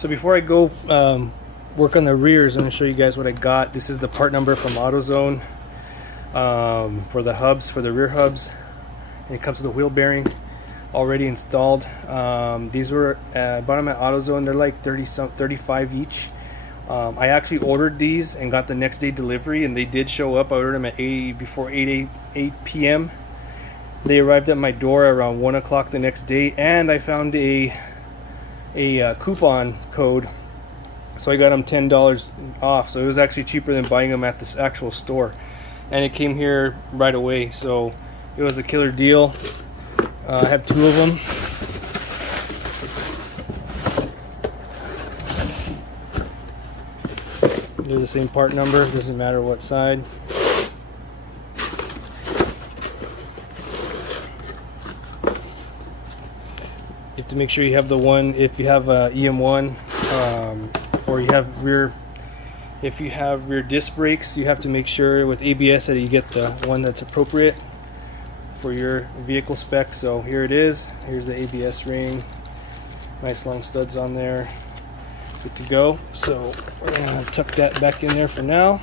So before I go work on the rears, I'm going to show you guys what I got. This is the part number from AutoZone for the hubs, for the rear hubs. And it comes with a wheel bearing already installed. These were bought them at AutoZone. They're like 35 each. I actually ordered these and got the next day delivery, and they did show up. I ordered them at before 8 p.m. They arrived at my door around 1 o'clock the next day, and I found a coupon code, so I got them $10 off. So it was actually cheaper than buying them at this actual store, and it came here right away. So it was a killer deal. I have two of them. They're the same part number, doesn't matter what side. You have to make sure you have the one, if you have a EM1 or you have rear, if you have rear disc brakes, you have to make sure with ABS that you get the one that's appropriate for your vehicle spec. So here it is. Here's the ABS ring, nice long studs on there, good to go. So we're gonna tuck that back in there for now,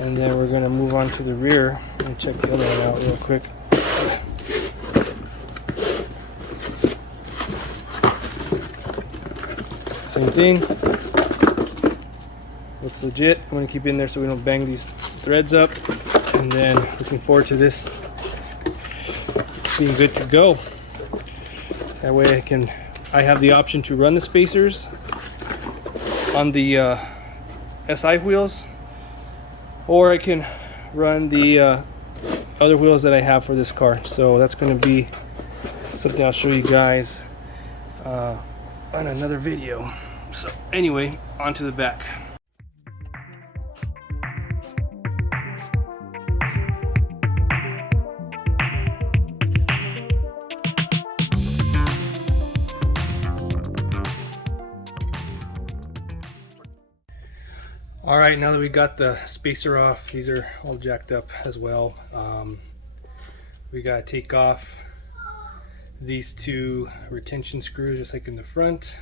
and then we're gonna move on to the rear and check the other one out real quick. Same thing, looks legit. I'm gonna keep it in there so we don't bang these threads up, and then looking forward to this being good to go. That way I have the option to run the spacers on the SI wheels, or I can run the other wheels that I have for this car. So that's going to be something I'll show you guys on another video. So anyway, on to the back. All right, now that we got the spacer off, these are all jacked up as well. We gotta take off these two retention screws just like in the front,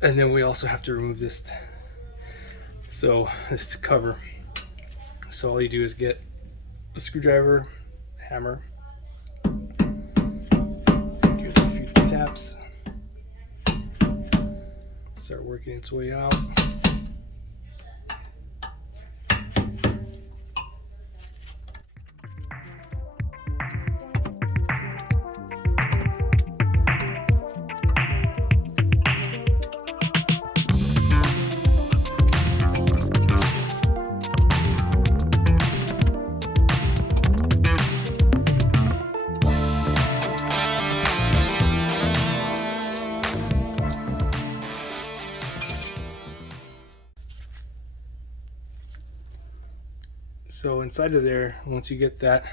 and then we also have to remove this cover. So all you do is get a screwdriver, hammer, give it a few taps, start working its way out. So inside of there, once you get that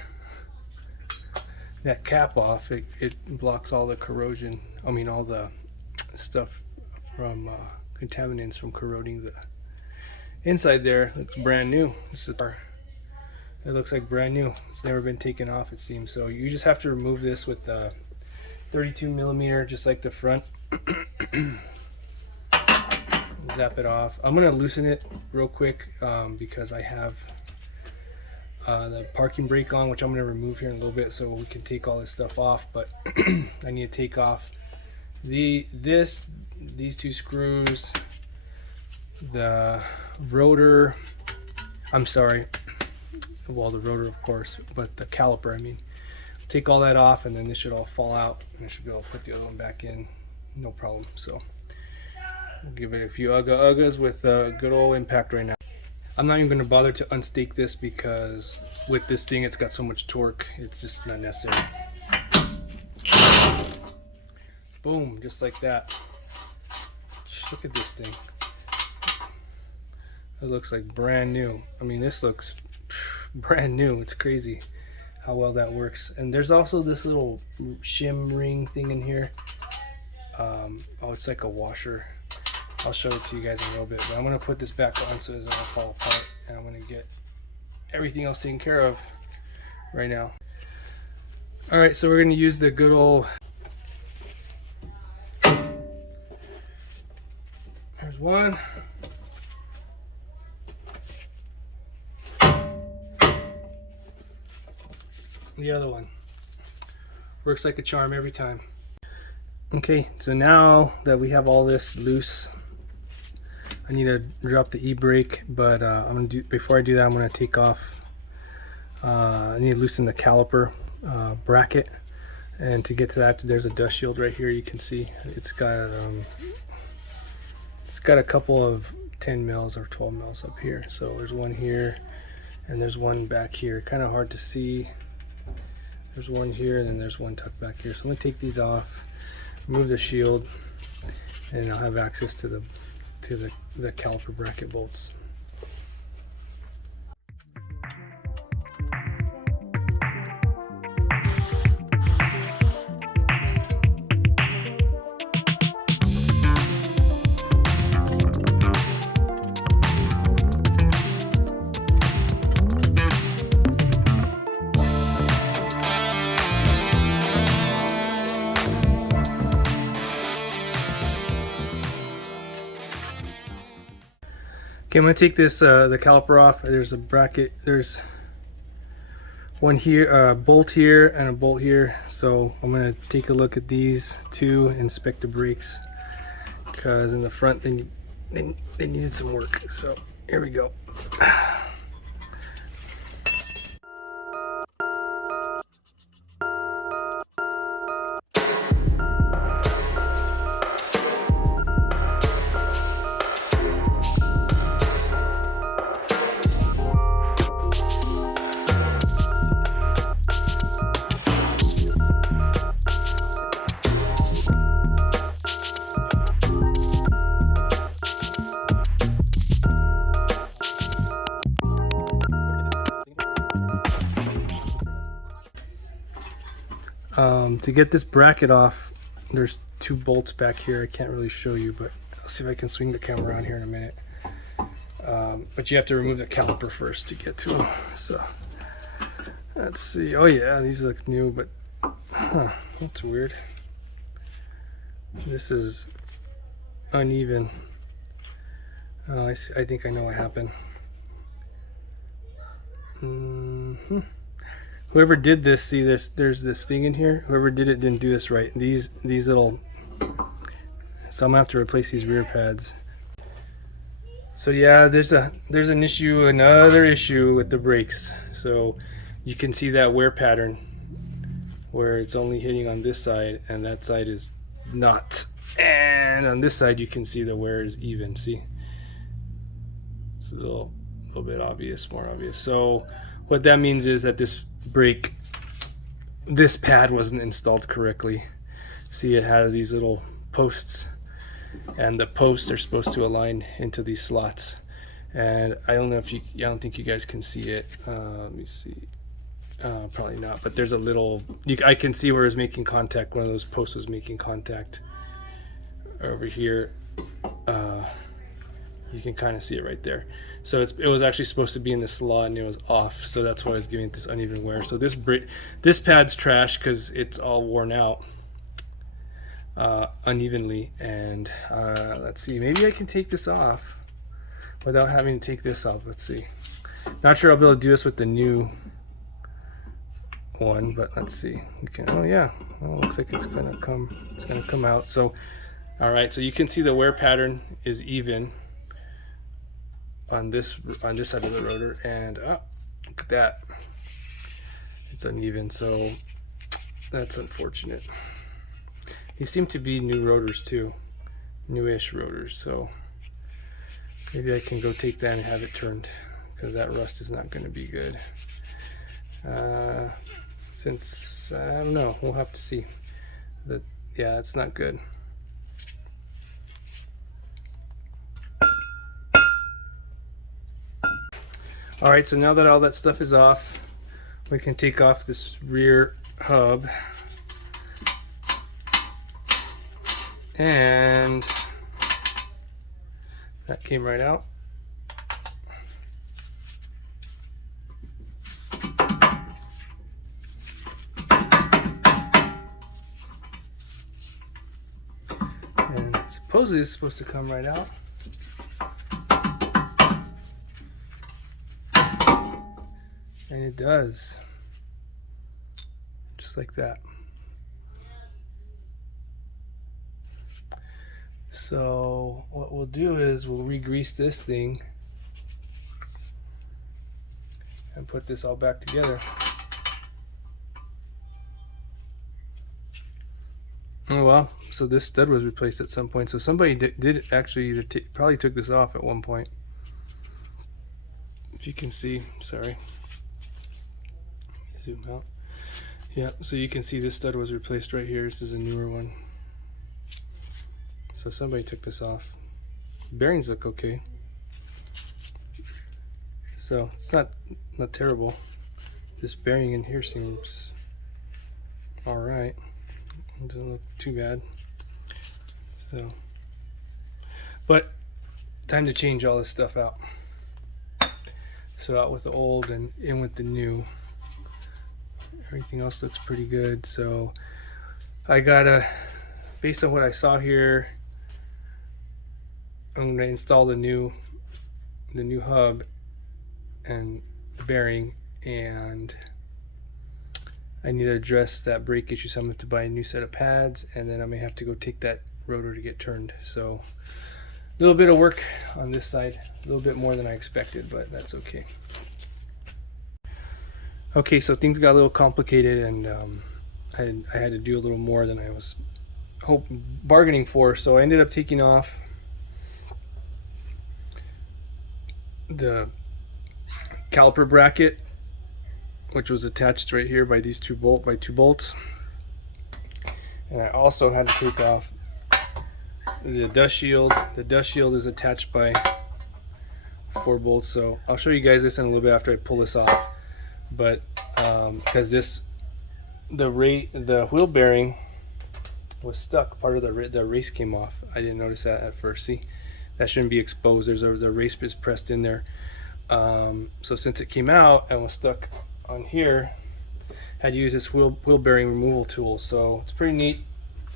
cap off, it blocks all the corrosion. I mean, all the stuff from contaminants from corroding the inside there. Looks brand new. This is it looks like brand new. It's never been taken off, it seems. So you just have to remove this with a 32mm, just like the front. Zap it off. I'm gonna loosen it real quick because I have the parking brake on, which I'm going to remove here in a little bit so we can take all this stuff off. But I need to take off these two screws, the rotor, I'm sorry, well, the rotor of course, but the caliper, I mean. Take all that off, and then this should all fall out, and I should be able to put the other one back in, no problem. So we'll give it a few uggas with good old impact right now. I'm not even going to bother to unstake this because with this thing it's got so much torque, it's just not necessary. Boom, just like that. Just look at this thing. It looks like brand new. I mean, this looks brand new. It's crazy how well that works. And there's also this little shim ring thing in here. Oh, it's like a washer. I'll show it to you guys in a little bit, but I'm going to put this back on so it doesn't fall apart, and I'm going to get everything else taken care of right now. Alright, so we're going to use the good old There's one. The other one. Works like a charm every time. Okay, so now that we have all this loose, I need to drop the e-brake, but before I do that, I'm gonna take off. I need to loosen the caliper bracket, and to get to that, there's a dust shield right here. You can see it's got a couple of 10 mils or 12 mils up here. So there's one here, and there's one back here. Kind of hard to see. There's one here, and then there's one tucked back here. So I'm gonna take these off, remove the shield, and I'll have access to the caliper bracket bolts. Okay, I'm going to take this the caliper off. There's a bracket, there's one here, bolt here and a bolt here. So I'm going to take a look at these two, inspect the brakes, because in the front they needed some work. So here we go. To get this bracket off, there's two bolts back here. I can't really show you, but I'll see if I can swing the camera around here in a minute. But you have to remove the caliper first to get to them. So let's see. Oh yeah, these look new, but that's weird. This is uneven. I think I know what happened. Whoever did this, see this, there's this thing in here. Whoever did it didn't do this right. These little, so I'm gonna have to replace these rear pads. So yeah, there's an issue, another issue with the brakes. So you can see that wear pattern where it's only hitting on this side and that side is not. And on this side you can see the wear is even. See, it's a little bit obvious, more obvious. So what that means is that this pad wasn't installed correctly. See, it has these little posts, and the posts are supposed to align into these slots. And I don't know if I don't think you guys can see it. Let me see. Probably not. But there's a little. I can see where it's making contact. One of those posts was making contact over here. You can kind of see it right there. So it was actually supposed to be in the slot and it was off, so that's why I was giving it this uneven wear. So this pad's trash because it's all worn out unevenly. And let's see, maybe I can take this off without having to take this off. Let's see. Not sure I'll be able to do this with the new one, but let's see. We can. Oh yeah, well, it looks like it's gonna come out. So all right, so you can see the wear pattern is even on this side of the rotor, and look at that, it's uneven. So that's unfortunate. These seem to be new rotors too, newish rotors. So maybe I can go take that and have it turned, because that rust is not going to be good. Since I don't know, we'll have to see. That yeah, it's not good. All right, so now that all that stuff is off, we can take off this rear hub. And that came right out. And supposedly it's supposed to come right out. And it does. Just like that. So what we'll do is we'll re-grease this thing and put this all back together. Oh well, so this stud was replaced at some point. So somebody did actually either probably took this off at one point. If you can see, sorry. Zoom out. Yeah, so you can see this stud was replaced right here. This is a newer one. So somebody took this off. Bearings look okay. So it's not terrible. This bearing in here seems all right. It doesn't look too bad. So, but time to change all this stuff out. So out with the old and in with the new. Everything else looks pretty good. So I gotta, based on what I saw here, I'm gonna install the new hub and bearing, and I need to address that brake issue, so I'm going to buy a new set of pads, and then I may have to go take that rotor to get turned. So a little bit of work on this side, a little bit more than I expected, but that's okay. Okay, so things got a little complicated, and I had to do a little more than I was bargaining for. So I ended up taking off the caliper bracket, which was attached right here by these two bolts, and I also had to take off the dust shield. The dust shield is attached by 4 bolts, so I'll show you guys this in a little bit after I pull this off. But because the wheel bearing was stuck, part of the race came off. I didn't notice that at first. See, that shouldn't be exposed. The race is pressed in there. So since it came out and was stuck on here, I had to use this wheel bearing removal tool. So it's pretty neat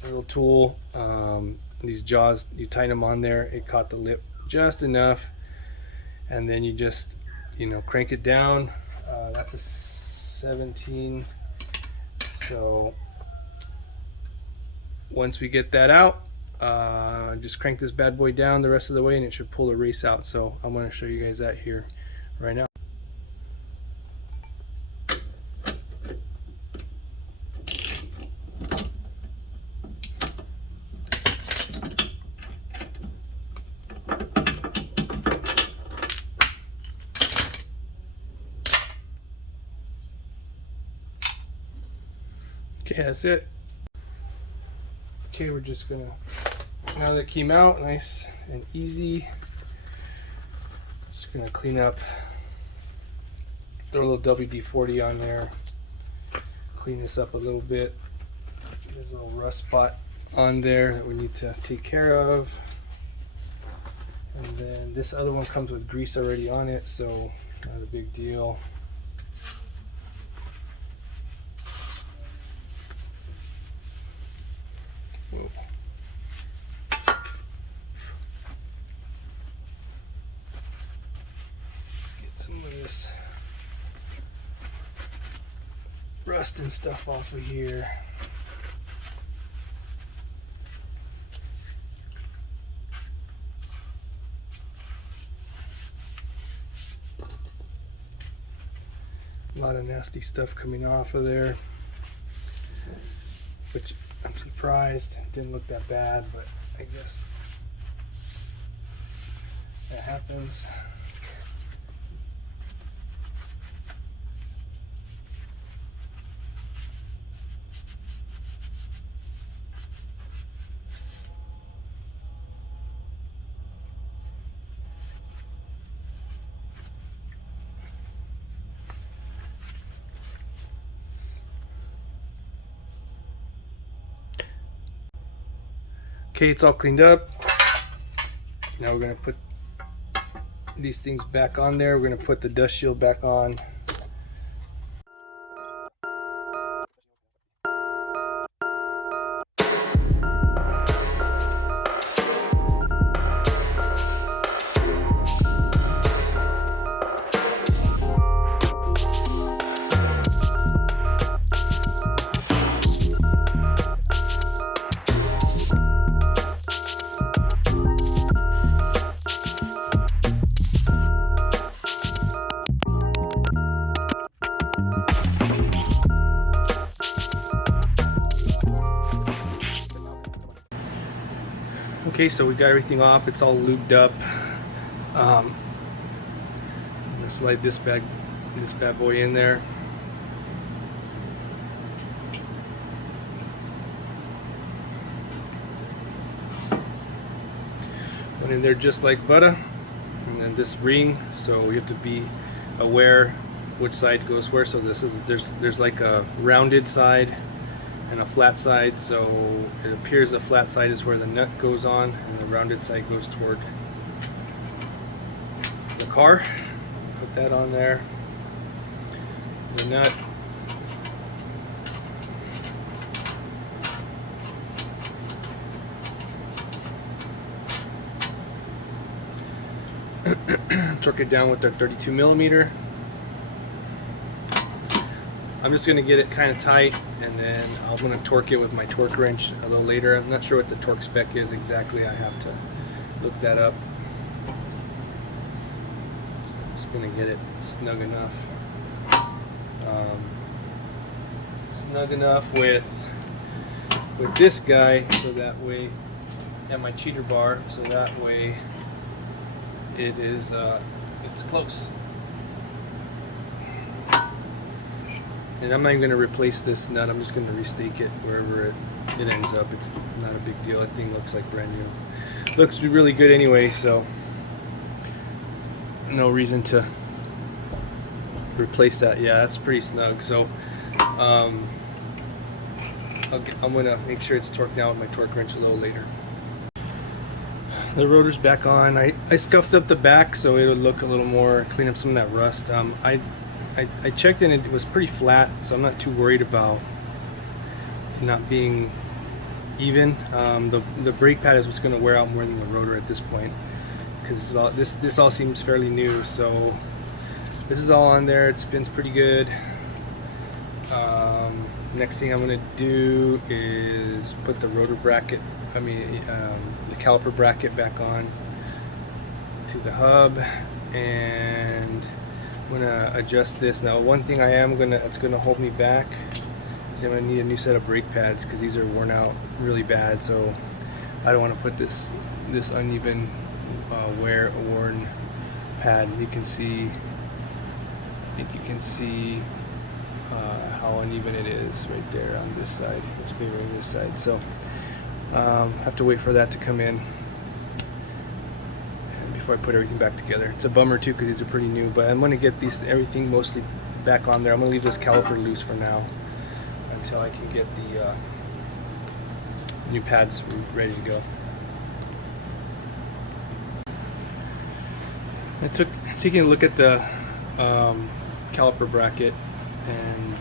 little tool. These jaws, you tighten them on there, it caught the lip just enough, and then you just crank it down. That's a 17. So once we get that out, just crank this bad boy down the rest of the way and it should pull the race out. So I'm going to show you guys that here right now. Okay, that's it. Okay, we're just gonna, now that it came out nice and easy, just gonna clean up, throw a little WD-40 on there, clean this up a little bit. There's a little rust spot on there that we need to take care of, and then this other one comes with grease already on it, so not a big deal. Whoa. Let's get some of this rust and stuff off of here. A lot of nasty stuff coming off of there, which I'm surprised it didn't look that bad, but I guess that happens. Okay, it's all cleaned up. Now we're going to put these things back on there. We're going to put the dust shield back on. Okay, so we got everything off. It's all lubed up. I'm gonna slide this bad boy in there. Went in there just like butter. And then this ring, so we have to be aware which side goes where. So there's like a rounded side and a flat side, so it appears the flat side is where the nut goes on and the rounded side goes toward the car. Put that on there. The nut. Torque it down with our 32 millimeter. I'm just going to get it kind of tight, and then I'm going to torque it with my torque wrench a little later. I'm not sure what the torque spec is exactly. I have to look that up. Just going to get it snug enough. Snug enough with this guy, so that way, and my cheater bar, so that way it is it's close. And I'm not even going to replace this nut. I'm just going to restake it wherever it ends up. It's not a big deal. That thing looks like brand new. Looks really good anyway, so no reason to replace that. Yeah, that's pretty snug. So I'm going to make sure it's torqued down with my torque wrench a little later. The rotor's back on. I scuffed up the back so it would look a little more, clean up some of that rust. I checked and it was pretty flat, so I'm not too worried about it not being even. The brake pad is what's going to wear out more than the rotor at this point, because this all seems fairly new. So this is all on there. It spins pretty good. Next thing I'm going to do is put the rotor bracket, the caliper bracket back on to the hub, and I'm going to adjust this. Now, one thing that's going to hold me back is I'm going to need a new set of brake pads, because these are worn out really bad. So I don't want to put this uneven worn pad. You can see, I think you can see how uneven it is right there on this side. It's favoring this side. So have to wait for that to come in before I put everything back together. It's a bummer too, because these are pretty new, but I'm going to get everything mostly back on there. I'm going to leave this caliper loose for now until I can get the new pads ready to go. Taking a look at the caliper bracket, and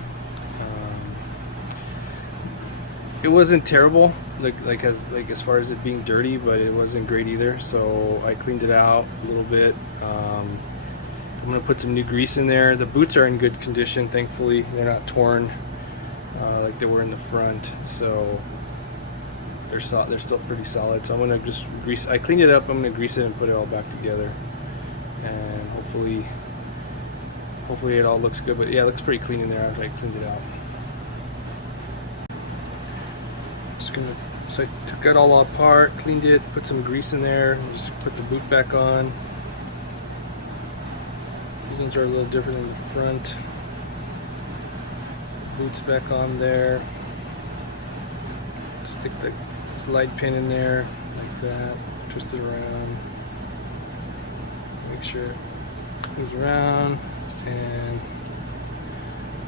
it wasn't terrible, as far as it being dirty, but it wasn't great either. So I cleaned it out a little bit. I'm gonna put some new grease in there. The boots are in good condition, thankfully. They're not torn like they were in the front, so they're still pretty solid. So I'm gonna just grease. I cleaned it up. I'm gonna grease it and put it all back together, and hopefully it all looks good. But yeah, it looks pretty clean in there after I cleaned it out. So I took it all apart, cleaned it, put some grease in there, and just put the boot back on. These ones are a little different than the front. Boots back on there. Stick the slide pin in there like that, twist it around, make sure it moves around, and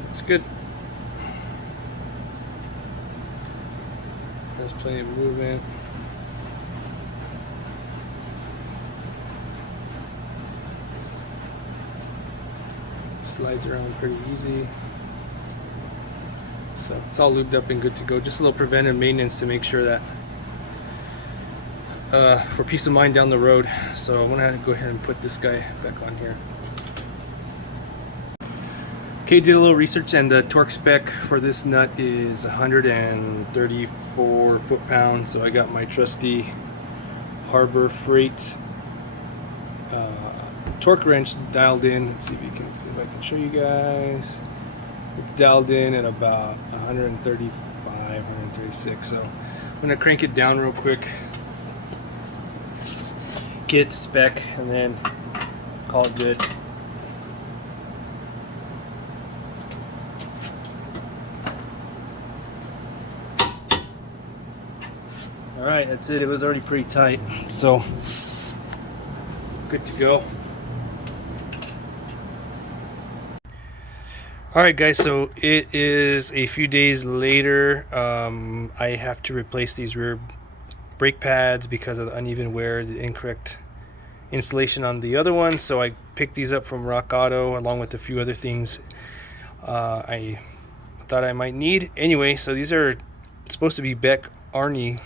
it's good. There's plenty of movement. Slides around pretty easy. So it's all lubed up and good to go. Just a little preventive maintenance to make sure that for peace of mind down the road. So I'm gonna go ahead and put this guy back on here. Okay, did a little research, and the torque spec for this nut is 134 foot-pounds. So I got my trusty Harbor Freight torque wrench dialed in. Let's see if I can show you guys. It's dialed in at about 135, 136. So I'm gonna crank it down real quick. get it to spec, and then call it good. Alright, that's it. It was already pretty tight, so good to go. Alright guys, so it is a few days later. I have to replace these rear brake pads because of the uneven wear, the incorrect installation on the other one. So I picked these up from Rock Auto along with a few other things I thought I might need. Anyway, so these are supposed to be Beck Arnie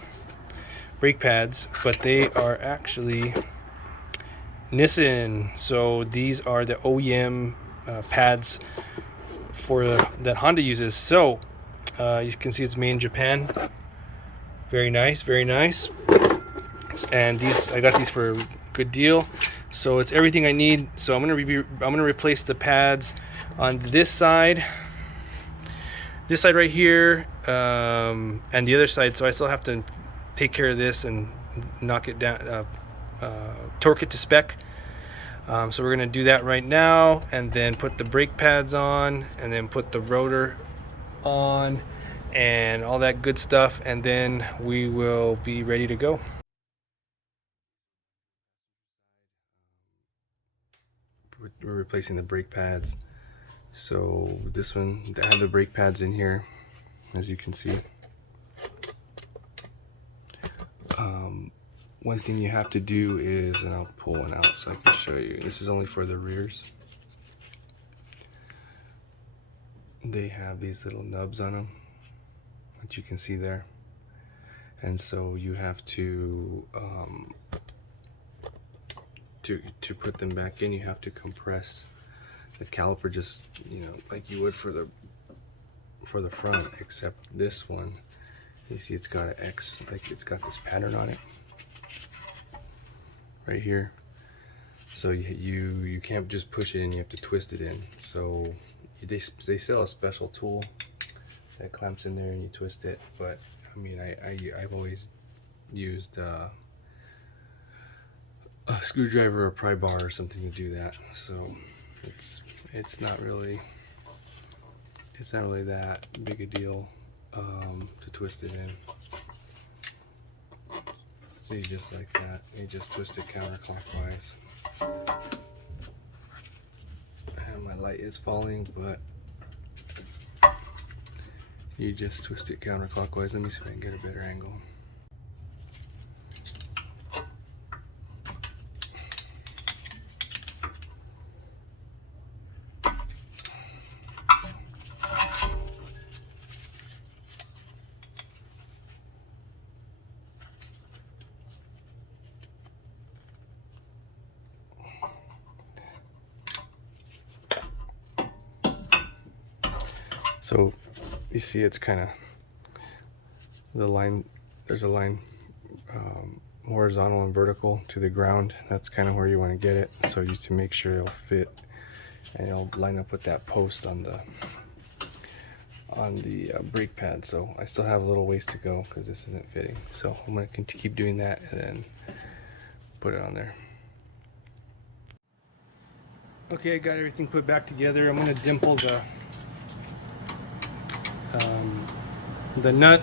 brake pads, but they are actually Nissan. So these are the OEM pads for that Honda uses. So you can see it's made in Japan. Very nice, very nice. And these, I got these for a good deal. So it's everything I need. So I'm gonna replace the pads on this side right here, and the other side. So I still have to take care of this and knock it down, torque it to spec. So we're gonna do that right now, and then put the brake pads on, and then put the rotor on, and all that good stuff, and then we will be ready to go. We're replacing the brake pads. So this one, I have the brake pads in here, as you can see. One thing you have to do is, and I'll pull one out so I can show you. This is only for the rears. They have these little nubs on them, that you can see there. And so you have to put them back in, you have to compress the caliper, just, you know, like you would for the front, except this one, you see it's got an X, like it's got this pattern on it right here. So you can't just push it in, you have to twist it in. So they sell a special tool that clamps in there and you twist it. But I mean, I've always used a screwdriver or a pry bar or something to do that. So it's not really that big a deal to twist it in. See, just like that, you just twist it counterclockwise. And my light is falling, but you just twist it counterclockwise. Let me see if I can get a better angle. So you see it's kind of the line, there's a line horizontal and vertical to the ground. That's kind of where you want to get it, so you to make sure it'll fit and it'll line up with that post on the brake pad. So I still have a little ways to go because this isn't fitting, so I'm going to keep doing that and then put it on there. Okay, I got everything put back together. I'm going to dimple the nut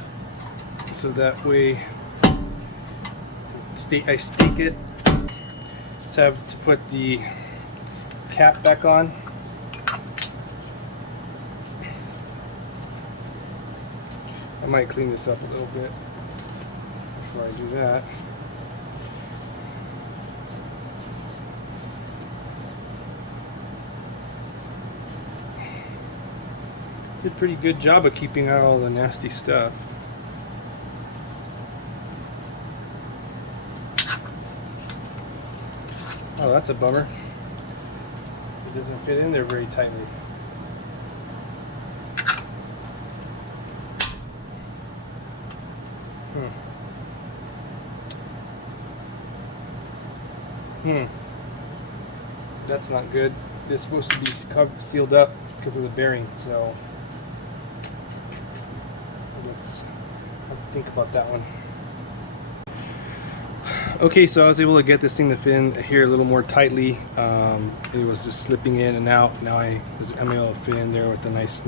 so that way I stake it. So I have to put the cap back on. I might clean this up a little bit before I do that. Did a pretty good job of keeping out all the nasty stuff. Oh, that's a bummer. It doesn't fit in there very tightly. That's not good. It's supposed to be sealed up because of the bearing, so let's have to think about that one. Okay, so I was able to get this thing to fit in here a little more tightly. It was just slipping in and out. Now I'm able to fit in there with a nice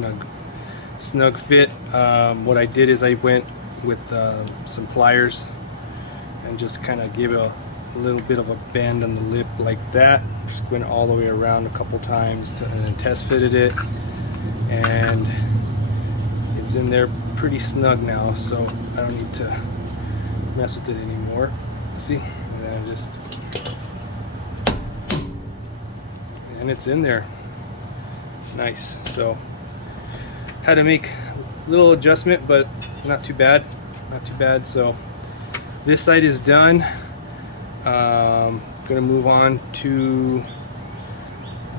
snug fit. What I did is I went with some pliers and just kind of gave it a little bit of a bend on the lip like that. Just went all the way around a couple times and then test fitted it, and it's in there pretty snug now, so I don't need to mess with it anymore. See, and then and it's in there. Nice. So had to make a little adjustment, but not too bad. So this side is done. Gonna move on to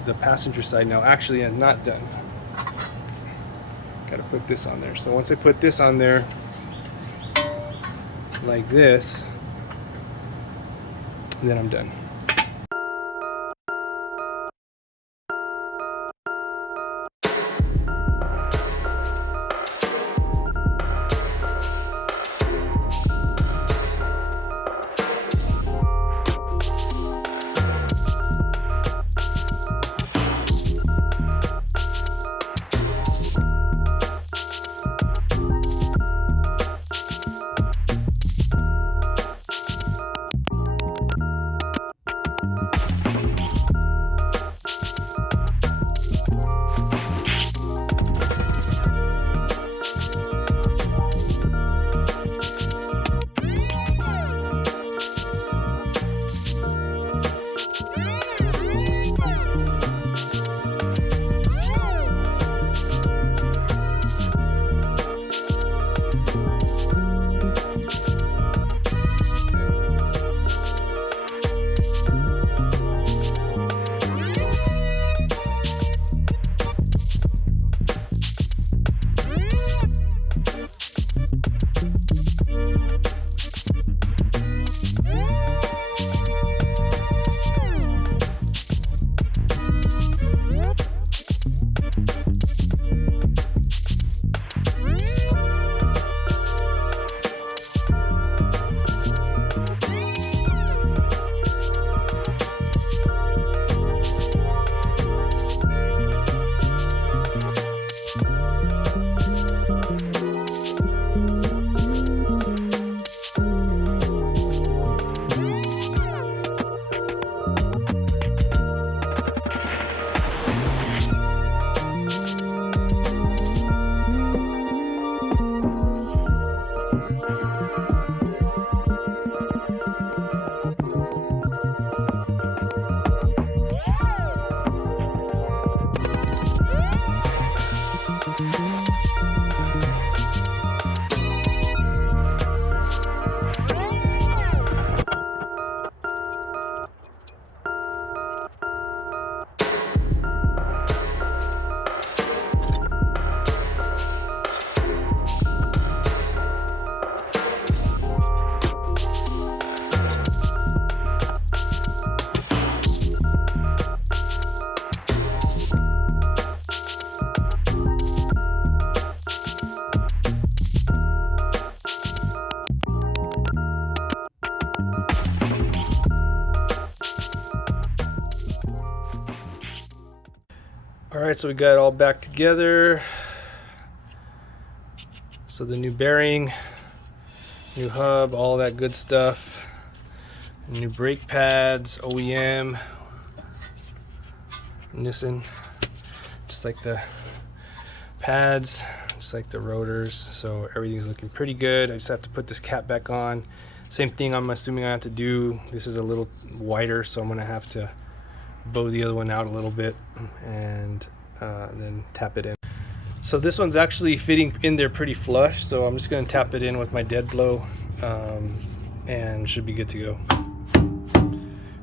the passenger side now. Actually, I'm not done. Gotta put this on there. So once I put this on there like this, then I'm done. Alright, so we got it all back together. So the new bearing, new hub, all that good stuff. New brake pads, OEM, Nissan, just like the pads, just like the rotors. So everything's looking pretty good. I just have to put this cap back on. Same thing I'm assuming I have to do. This is a little wider, so I'm gonna have to bow the other one out a little bit and then tap it in. So this one's actually fitting in there pretty flush, so I'm just going to tap it in with my dead blow and should be good to go.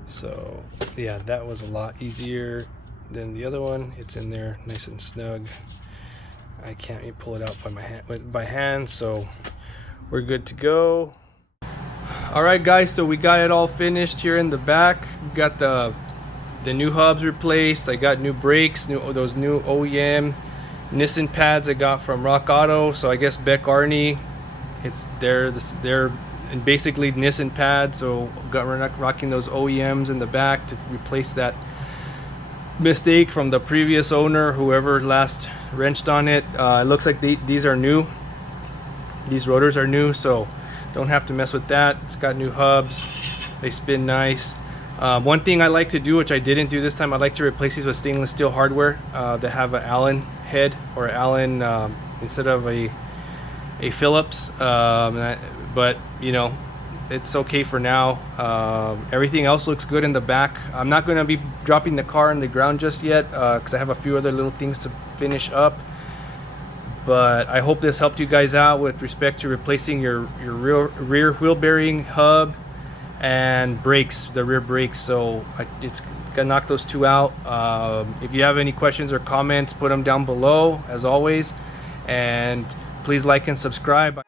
So yeah, that was a lot easier than the other one. It's in there nice and snug. I can't pull it out by hand, so we're good to go. All right guys, so we got it all finished here in the back. We got the new hubs replaced. I got new brakes, those new OEM Nissan pads I got from Rock Auto. So I guess Beck Arney, it's their and basically Nissan pad, so we're not rocking those OEMs in the back to replace that mistake from the previous owner, whoever last wrenched on it. It looks like these are new. These rotors are new, so don't have to mess with that. It's got new hubs. They spin nice. One thing I like to do, which I didn't do this time, I like to replace these with stainless steel hardware that have an Allen head or Allen instead of a Phillips. But you know, it's okay for now. Everything else looks good in the back. I'm not going to be dropping the car in the ground just yet because I have a few other little things to finish up. But I hope this helped you guys out with respect to replacing your rear wheel bearing hub and brakes, the rear brakes. So it's gonna knock those two out. If you have any questions or comments, put them down below as always, and please like and subscribe.